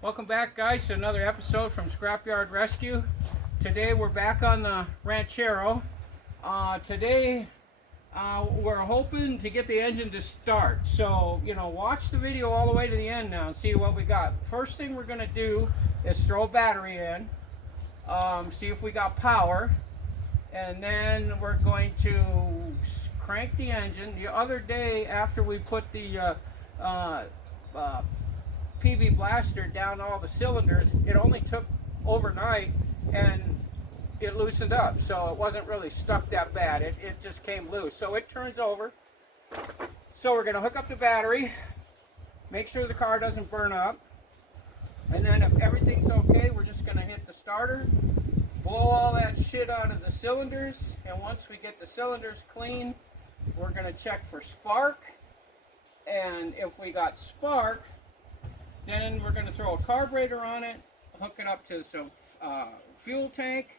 Welcome back, guys, to another episode from Scrapyard Rescue. Today we're back on the ranchero. Today we're hoping to get the engine to start. So, watch the video all the way to the end now and see what we got. First thing we're going to do is throw a battery in, see if we got power, and then we're going to crank the engine. The other day, after we put the PV blaster down all the cylinders, it only took overnight and it loosened up, so it wasn't really stuck that bad. It just came loose, so it turns over. So we're going to hook up the battery, make sure the car doesn't burn up, and then if everything's okay, we're just going to hit the starter, blow all that shit out of the cylinders, and once we get the cylinders clean, we're going to check for spark. And if we got spark, then we're going to throw a carburetor on it, hook it up to some fuel tank,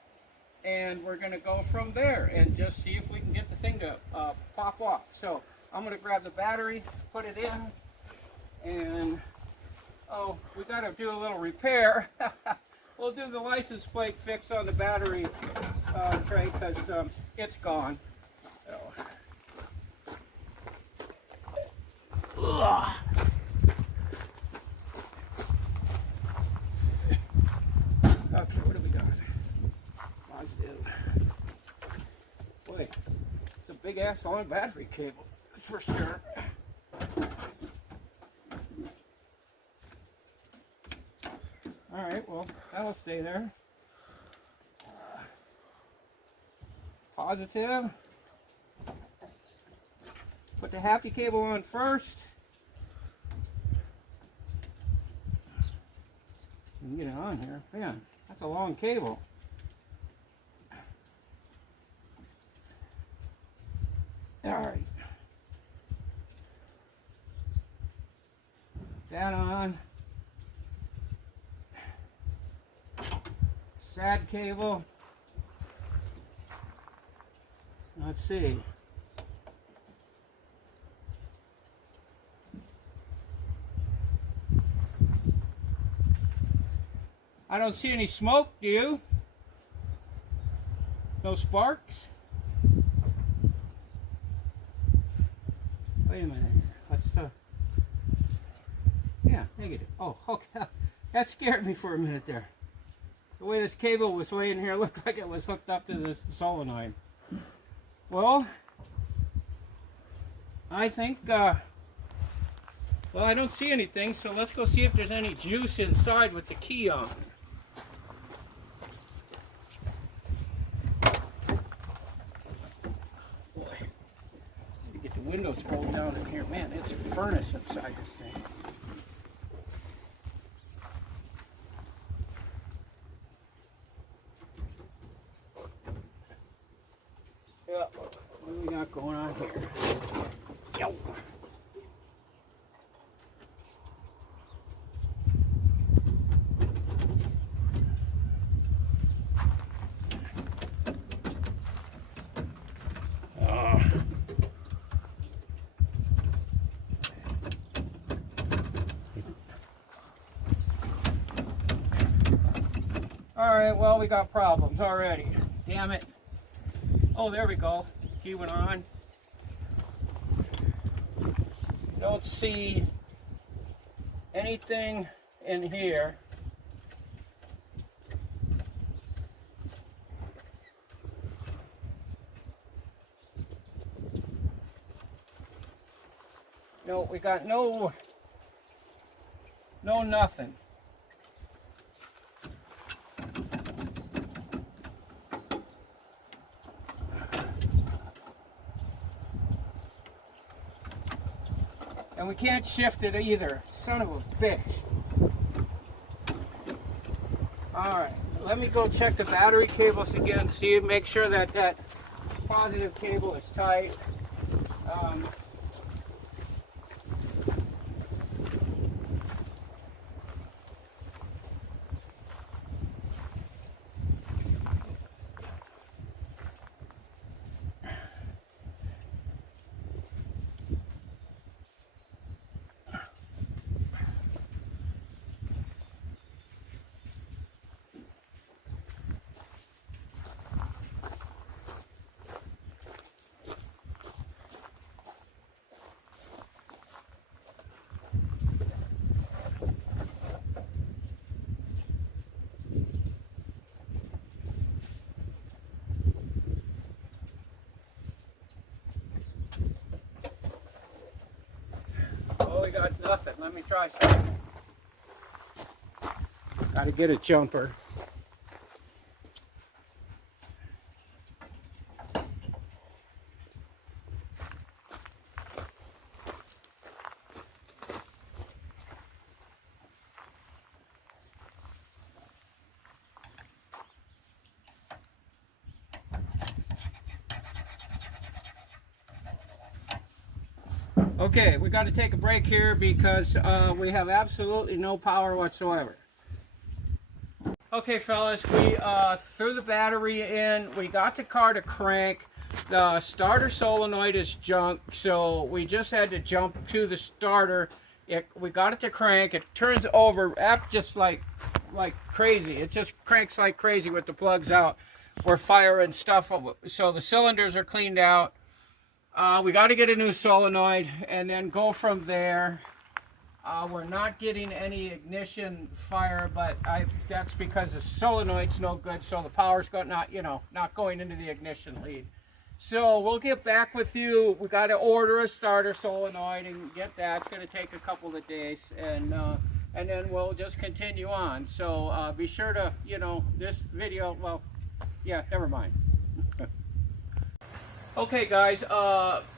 and we're going to go from there and just see if we can get the thing to pop off. So I'm going to grab the battery, put it in, and we got to do a little repair. We'll do the license plate fix on the battery tray because it's gone. So. Ugh. Okay, what do we got? Positive. Boy, it's a big ass long battery cable, that's for sure. Alright, well, that'll stay there. Positive. Put the happy cable on first. Get it on here. Man, that's a long cable. Alright. That on. Sad cable. Let's see. I don't see any smoke, do you? No sparks? Wait a minute. Let's yeah, negative. Oh, okay. That scared me for a minute there. The way this cable was laying here looked like it was hooked up to the solenoid. Well, I think, well, I don't see anything, so let's go see if there's any juice inside with the key on. Windows rolled down in here. Man, it's a furnace inside this thing. Yeah, what do we got going on here? Yo. Alright, well, we got problems already. Damn it. Oh, there we go. Key went on. Don't see anything in here. No, we got no nothing. And we can't shift it either. Son of a bitch. Alright, let me go check the battery cables again, see, make sure that that positive cable is tight. got nothing. Let me try something. Got to get a jumper. Okay, we got to take a break here because we have absolutely no power whatsoever. Okay, fellas, we threw the battery in. We got the car to crank. The starter solenoid is junk, so we just had to jump to the starter. We got it to crank. It turns over just like crazy. It just cranks like crazy with the plugs out. We're firing stuff, so the cylinders are cleaned out. We got to get a new solenoid and then go from there. We're not getting any ignition fire, but that's because the solenoid's no good, so the power's not going into the ignition lead. So we'll get back with you. We got to order a starter solenoid and get that. It's going to take a couple of days, and then we'll just continue on. So be sure to, this video. Well, yeah, never mind. Okay guys,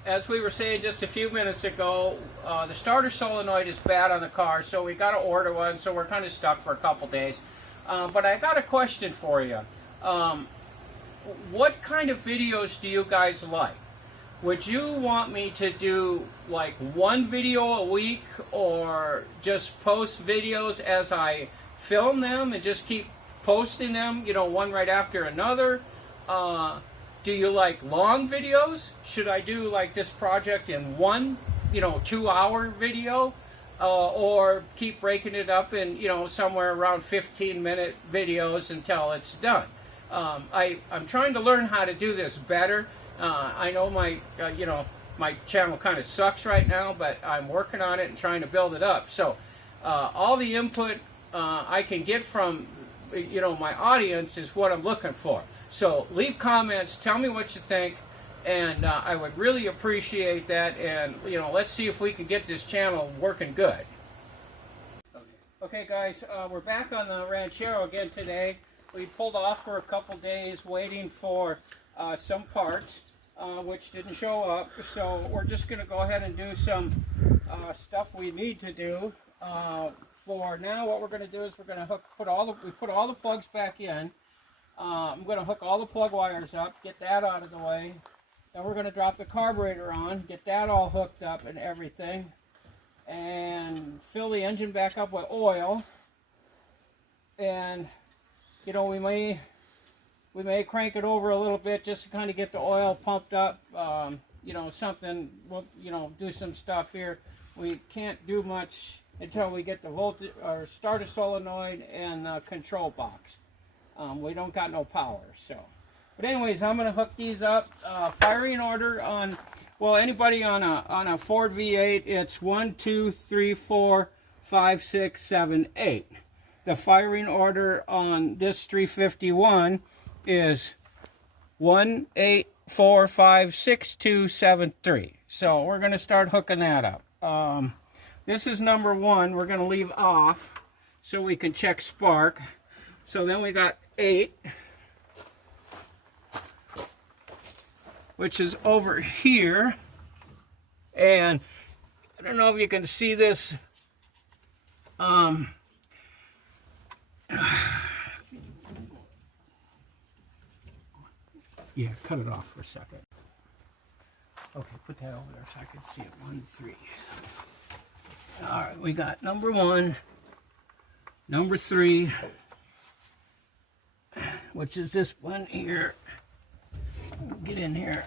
as we were saying just a few minutes ago, the starter solenoid is bad on the car, so we got to order one, so we're kind of stuck for a couple days. But I got a question for you. What kind of videos do you guys like? Would you want me to do like one video a week, or just post videos as I film them and just keep posting them, one right after another? Do you like long videos? Should I do like this project in one, 2-hour video? Or keep breaking it up in, somewhere around 15-minute videos until it's done? I'm trying to learn how to do this better. I know my channel kind of sucks right now, but I'm working on it and trying to build it up. So all the input I can get from, my audience is what I'm looking for. So leave comments, tell me what you think, and I would really appreciate that. And let's see if we can get this channel working good. Okay guys, we're back on the ranchero again today. We pulled off for a couple days waiting for some parts, which didn't show up. So we're just going to go ahead and do some stuff we need to do. For now, what we're going to do is we're going to put all the plugs back in. I'm going to hook all the plug wires up, get that out of the way. Then we're going to drop the carburetor on, get that all hooked up and everything, and fill the engine back up with oil. And we may crank it over a little bit just to kind of get the oil pumped up. Something. We'll do some stuff here. We can't do much until we get the voltage or starter solenoid and the control box. We don't got no power, so. But anyways, I'm gonna hook these up. Firing order on, well, anybody on a Ford V8, it's 1, 2, 3, 4, 5, 6, 7, 8. The firing order on this 351 is 1, 8, 4, 5, 6, 2, 7, 3. So we're gonna start hooking that up. This is number 1. We're gonna leave off so we can check spark. So then we got 8, which is over here, and I don't know if you can see this. Yeah, cut it off for a second. Okay, put that over there so I can see it. 1, 3. All right, we got number 1, number 3. Which is this one here. Get in here.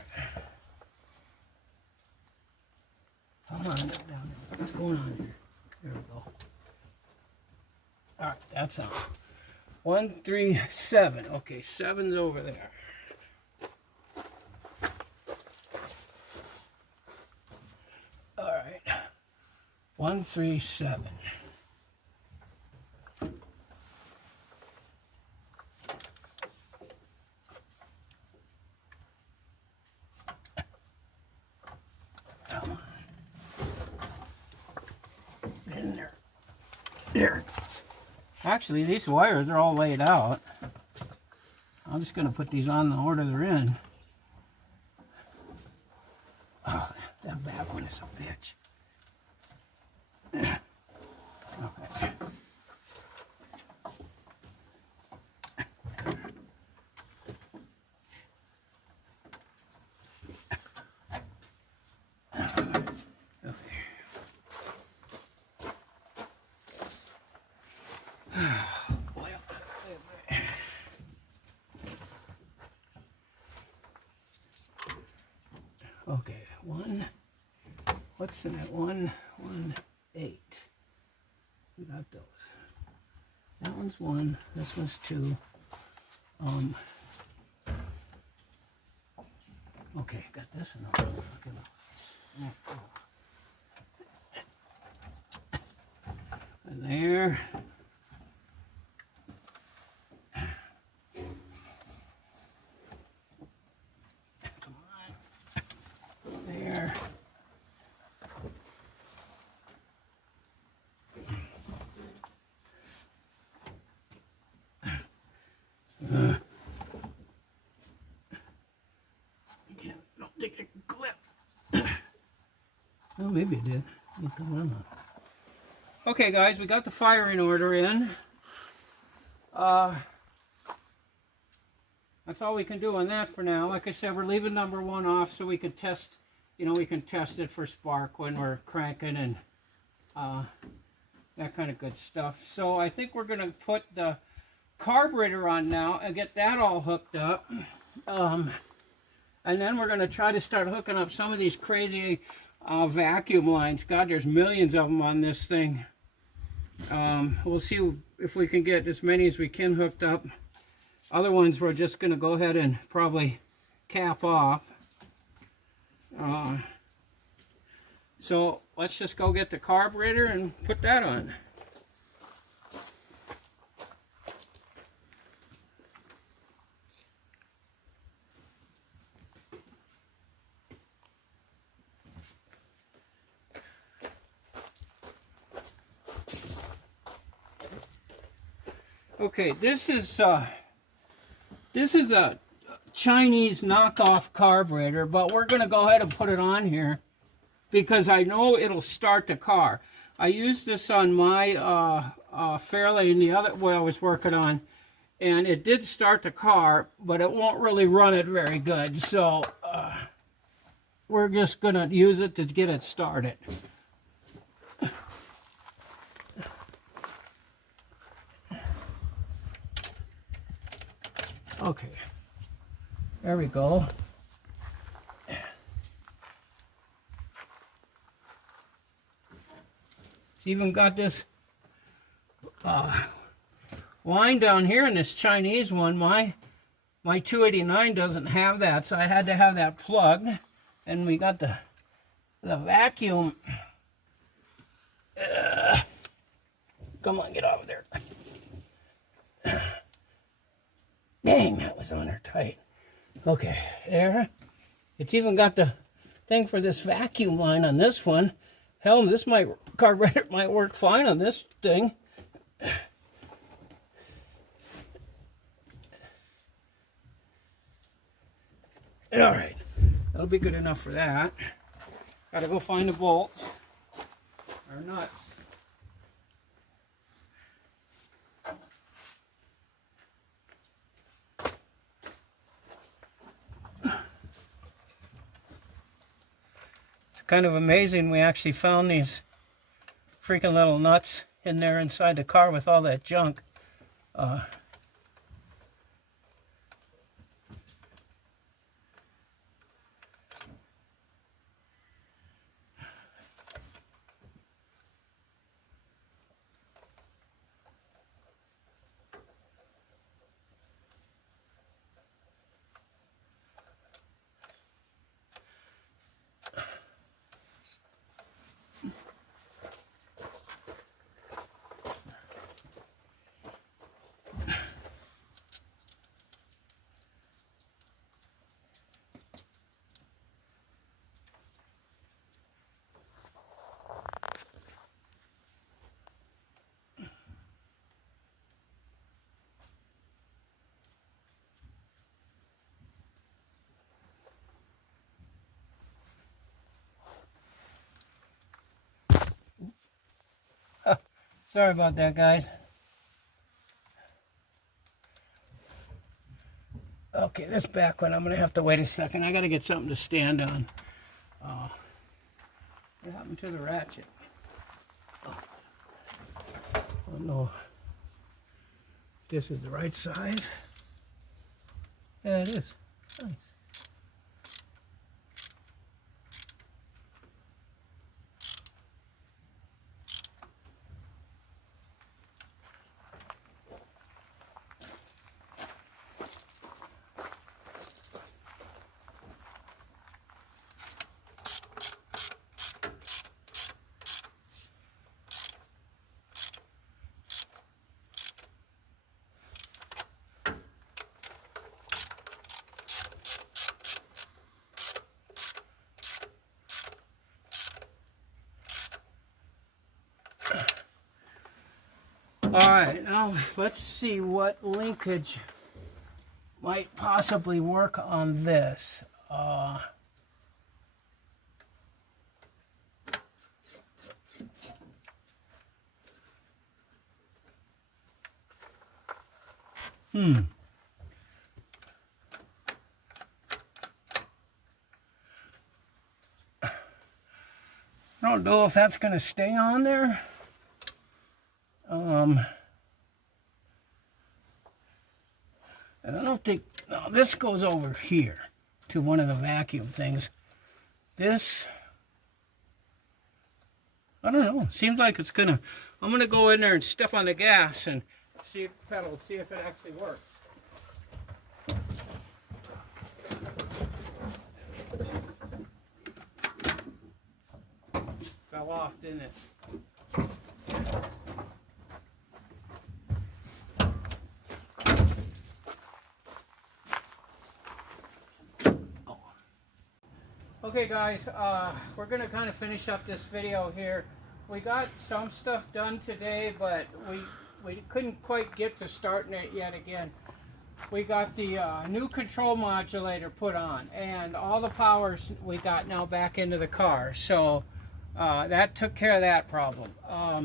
Come on, down there. What's going on here? There we go. All right, that's on. 1, 3, 7. Okay, 7's over there. All right. 1, 3, 7. There it goes. Actually, these wires are all laid out. I'm just going to put these on the order they're in. Oh, that back one is a bitch. Okay. Okay, one. What's in it? 1, 1, 8. We got those. That one's 1. This one's 2. Okay, got this in the and there. Come on. There. Don't think it can clip. Oh, maybe it did. Come on. Okay, guys, we got the firing order in. That's all we can do on that for now. Like I said, we're leaving number 1 off so we can test, we can test it for spark when we're cranking and that kind of good stuff. So I think we're going to put the carburetor on now and get that all hooked up. And then we're going to try to start hooking up some of these crazy vacuum lines. God, there's millions of them on this thing. We'll see if we can get as many as we can hooked up. Other ones we're just going to go ahead and probably cap off. So let's just go get the carburetor and put that on. Okay, this is a Chinese knockoff carburetor, but we're going to go ahead and put it on here because I know it'll start the car. I used this on my Fairlane, the other one I was working on, and it did start the car, but it won't really run it very good. So we're just going to use it to get it started. Okay, there we go. It's even got this line down here in this Chinese one. My 289 doesn't have that, so I had to have that plugged. And we got the vacuum. Come on, get over there. Dang, that was on her tight. Okay, there. It's even got the thing for this vacuum line on this one. Hell, this carburetor might work fine on this thing. All right, that'll be good enough for that. Gotta go find the bolts or nuts. Kind of amazing we actually found these freaking little nuts in there inside the car with all that junk. Sorry about that, guys. Okay, this back one, I'm going to have to wait a second. I got to get something to stand on. What happened to the ratchet? Oh no. This is the right size. Yeah, it is. Nice. Alright, now let's see what linkage might possibly work on this. I don't know if that's going to stay on there. And I don't think, no, this goes over here to one of the vacuum things. This, I don't know, seems like it's gonna, I'm gonna go in there and step on the gas and see pedal, see if it actually works. Fell off, didn't it? Okay guys, we're going to kind of finish up this video here. We got some stuff done today, but we couldn't quite get to starting it yet again. We got the new control modulator put on, and all the powers we got now back into the car. So that took care of that problem. Our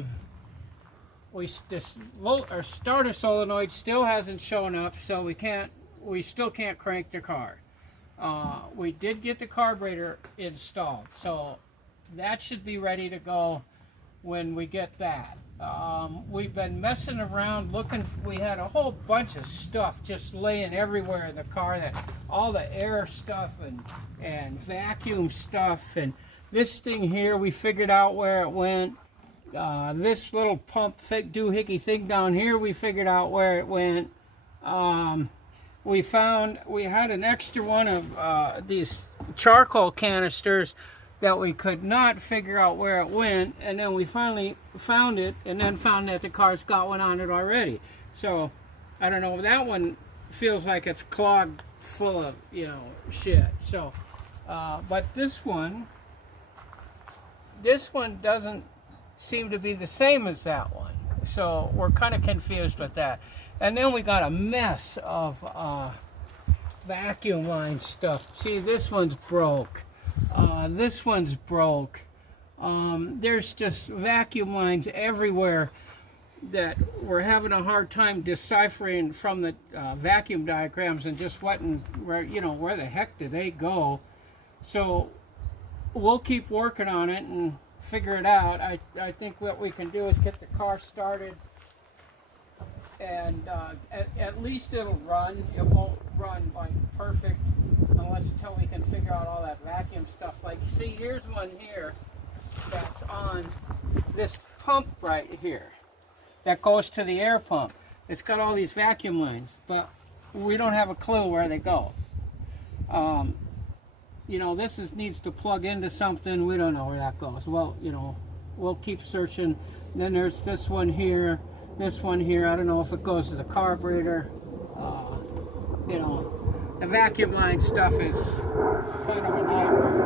starter solenoid still hasn't shown up, so we still can't crank the car. We did get the carburetor installed, so that should be ready to go when we get that. We've been messing around looking. We had a whole bunch of stuff just laying everywhere in the car, that all the air stuff and vacuum stuff, and this thing here we figured out where it went. This little pump doohickey thing down here, we figured out where it went. We had an extra one of these charcoal canisters that we could not figure out where it went, and then we finally found it, and then found that the car's got one on it already. So I don't know, that one feels like it's clogged full of, you know, shit. So but this one doesn't seem to be the same as that one, so we're kind of confused with that. And then we got a mess of vacuum line stuff. See, this one's broke. This one's broke. There's just vacuum lines everywhere that we're having a hard time deciphering from the vacuum diagrams, and just where the heck do they go? So we'll keep working on it and figure it out. I think what we can do is get the car started, and at least it'll run. It won't run like perfect until we can figure out all that vacuum stuff. Like, see, here's one here that's on this pump right here that goes to the air pump. It's got all these vacuum lines, but we don't have a clue where they go. You know, this needs to plug into something. We don't know where that goes. Well, you know, we'll keep searching. And then there's this one here. This one here, I don't know if it goes to the carburetor. You know, the vacuum line stuff is kind of a nightmare.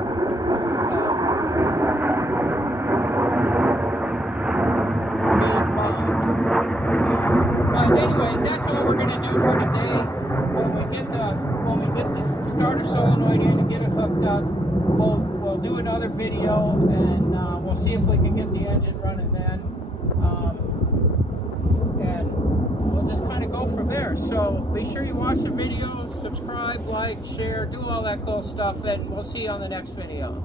But anyways, that's all we're gonna do for today. When we get the starter solenoid in and get it hooked up, we'll do another video, and we'll see if we can get the engine running then. and we'll just kind of go from there. So be sure you watch the video, subscribe, like, share, do all that cool stuff, and we'll see you on the next video.